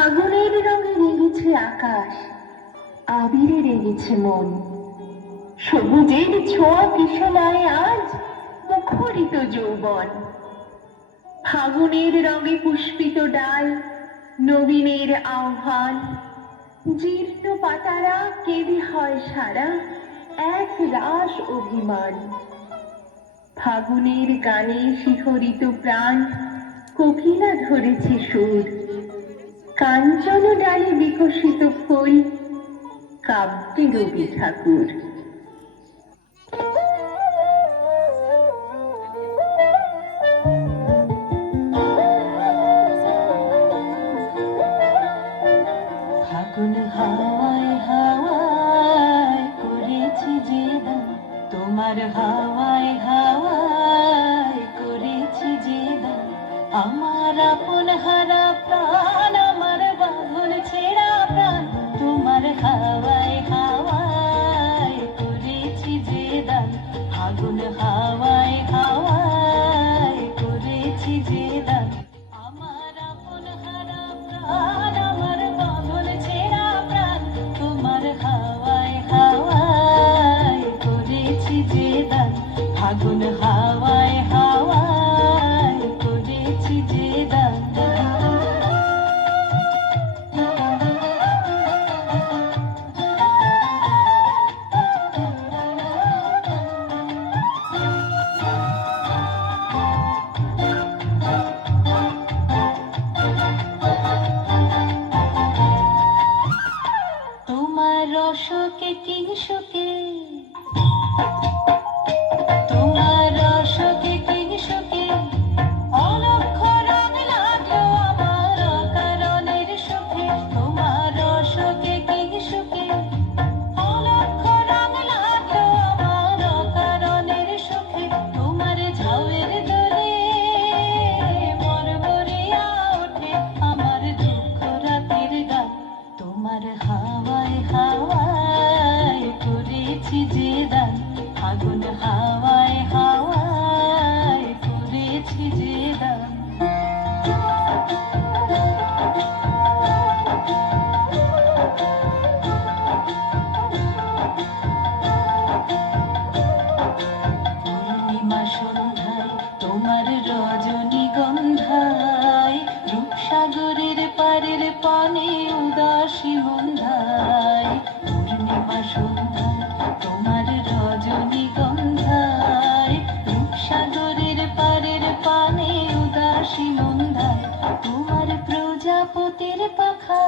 ফাগুনের রঙে রেগেছে আকাশ, আবিরে রেগেছে মন। সবুজের ছোঁয়া কিশলায় আজ মুখরিত যৌবন। ফাগুনের রঙে পুষ্পিত ডাল, নবীনের আহ্বান। জীর্ণ পাতারা কেঁদে হয় সারা এক রাস অভিমান। ফাগুনের গানে শিহরিত প্রাণ, কোকিলা ধরেছে সুর। কাঞ্চন ডালে বিকশিত ফুল, কাব্যে রবি ঠাকুর। ফাগুন হাওয়ায় হাওয়ায় করেছি যে দান, তোমার হাওয়ায় হাওয়ায় করেছি যে দান। আমার আপন হারা প্রাণ, আমার বাঁধন ছেঁড়া প্রাণ, তোমার হাওয়ায় হাওয়ায় করেছি যে দান। ফাগুন হাওয়ায় হাওয়ায় করেছি যে দান। আমার আপন হারা প্রাণ, আমার বাঁধন ছেঁড়া প্রাণ, তোমার হাওয়ায় হাওয়ায় করেছি যে দান। ফাগুন হাওয়ায় হাওয়ায় করেছি যে দান। তোমার রসকে কিংসুকে, তোমার রসকে কিংসুকে অলক্ষ রং লাগলো আমার অকারণের সুখে। তোমার রসকে কিংসুকে অলক্ষ রং লাগলো আমার অকারণের সুখে। তোমার ঝাউয়ের দোলে মরমরিয়া ওঠে আমার দুঃখ রাতের গান। তোমার হাওয়ায় হাওয়ায় করেছি যে দান। ফাগুন হাওয়ায় হাওয়ায় করেছি যে দান। পূর্ণিমা সন্ধ্যায় তোমার রজনীগন্ধায়, রূপসাগরের পারের পানে উদাসী মন্ধায়। পূর্ণিমা সন্ধ্যায় তোমার রজনীগন্ধায়, রূপসাগরের পারের পানে উদাসী মন্ধায়। তোমার প্রজাপতির পাখা